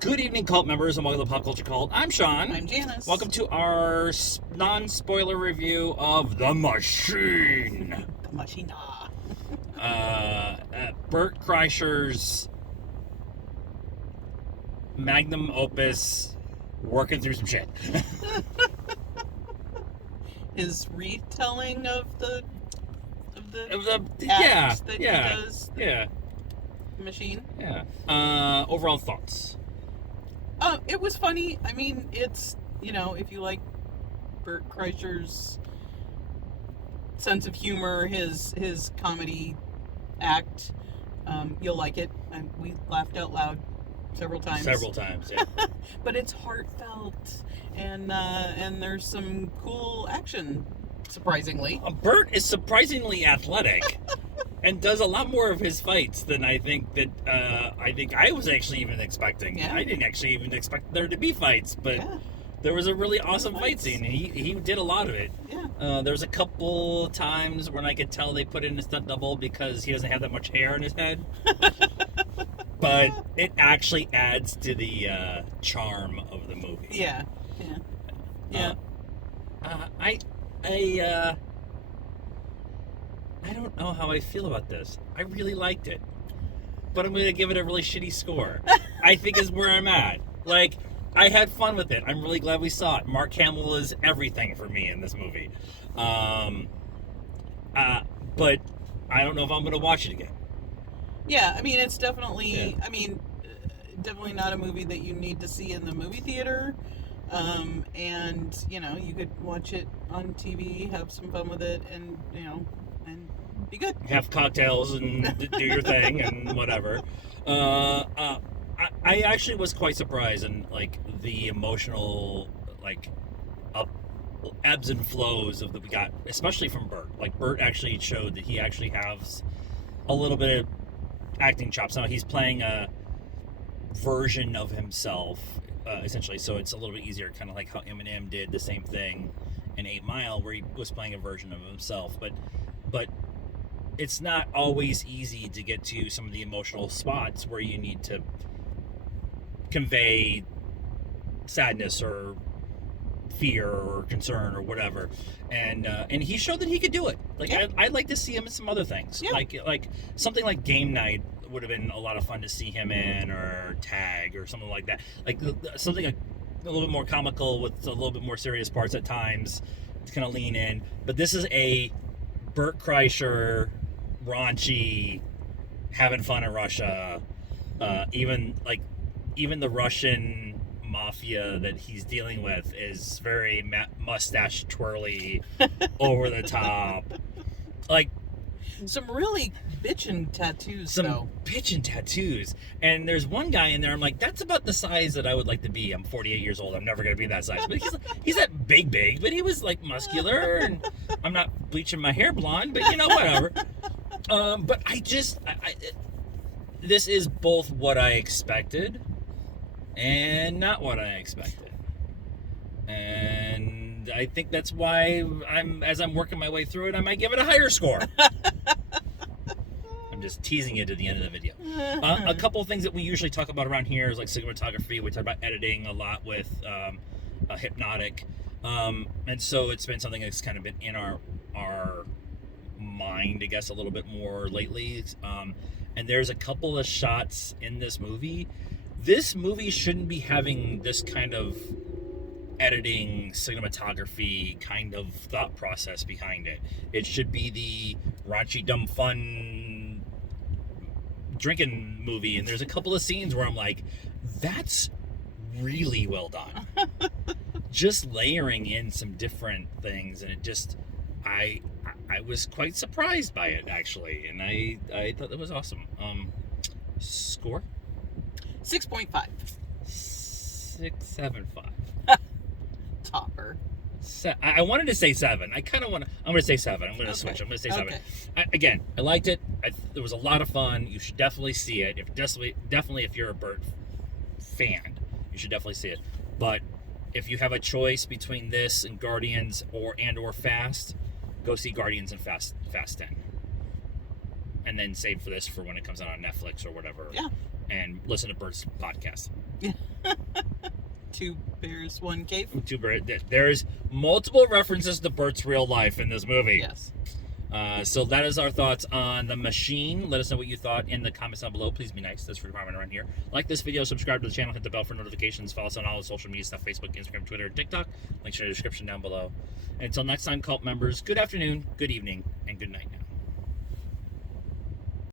Good evening, cult members, and welcome to Pop Culture Cult. I'm Sean. I'm Janice. Welcome to our non-spoiler review of The Machine. The Machine. Bert Kreischer's magnum opus, working through some shit. His retelling of the Yeah, act that yeah, he does. yeah, The Machine. yeah. Overall thoughts. It was funny. I mean, it's, if you like Bert Kreischer's sense of humor, his comedy act, you'll like it. And we laughed out loud several times. Yeah. But it's heartfelt, and there's some cool action, surprisingly. Bert is surprisingly athletic. And does a lot more of his fights than I think I was actually even expecting. Yeah. I didn't actually even expect there to be fights, but there was a really awesome fight scene. He did a lot of it. Yeah. There was a couple times when I could tell they put in a stunt double because he doesn't have that much hair in his head. But it actually adds to the charm of the movie. Yeah. Yeah. I don't know how I feel about this. I really liked it. But I'm going to give it a really shitty score. I think is where I'm at. Like, I had fun with it. I'm really glad we saw it. Mark Hamill is everything for me in this movie. But I don't know if I'm going to watch it again. Yeah, I mean, it's definitely, definitely not a movie that you need to see in the movie theater. And, you could watch it on TV, have some fun with it, and, and be good. Have cocktails and do your thing and whatever. I actually was quite surprised in, like, the emotional, like, ebbs and flows of that we got, especially from Bert. Like, Bert actually showed that he actually has a little bit of acting chops. Now, he's playing a version of himself, essentially, so it's a little bit easier, kind of like how Eminem did the same thing in 8 Mile, where he was playing a version of himself. But it's not always easy to get to some of the emotional spots where you need to convey sadness or fear or concern or whatever, and he showed that he could do it. Like, yeah. I'd like to see him in some other things, like something like Game Night would have been a lot of fun to see him in, or Tag or something like that, like something a little bit more comical with a little bit more serious parts at times to kind of lean in. But this is a Bert Kreischer, raunchy, having fun in Russia, even the Russian mafia that he's dealing with is very mustache twirly, over the top, like some really bitchin' tattoos. Bitchin' tattoos. And there's one guy in there, I'm like, that's about the size that I would like to be. I'm 48 years old. I'm never gonna be that size. But he's that big, but he was like muscular. And I'm not bleaching my hair blonde, but whatever. But this is both what I expected and not what I expected. And I think that's why as I'm working my way through it, I might give it a higher score. I'm just teasing it at the end of the video. A couple of things that we usually talk about around here is like cinematography. We talk about editing a lot with Hypnotic. And so it's been something that's kind of been in our mind, I guess, a little bit more lately. And there's a couple of shots in this movie. This movie shouldn't be having this kind of editing, cinematography kind of thought process behind it. It should be the raunchy, dumb, fun drinking movie. And there's a couple of scenes where I'm like, that's really well done. Just layering in some different things, and it just, I was quite surprised by it, actually, and I thought that was awesome. Score? 6.5. 6.75. Topper. I wanted to say 7. I'm going to say 7. I'm going to switch. I'm going to say 7. Okay. I liked it. There was a lot of fun. You should definitely see it. Definitely if you're a Bert fan, you should definitely see it. But if you have a choice between this and Guardians or Fast, go see Guardians and Fast 10. And then save for this for when it comes out on Netflix or whatever. Yeah. and listen to Bert's podcast. Two bears, one cave. There's multiple references to Bert's real life in this movie. Yes. So that is our thoughts on The Machine. Let us know what you thought in the comments down below. Please be nice. That's free comment around here. Like this video, subscribe to the channel, hit the bell for notifications. Follow us on all the social media stuff: Facebook, Instagram, Twitter, and TikTok. Links are in the description down below. And until next time, cult members, good afternoon, good evening, and good night now.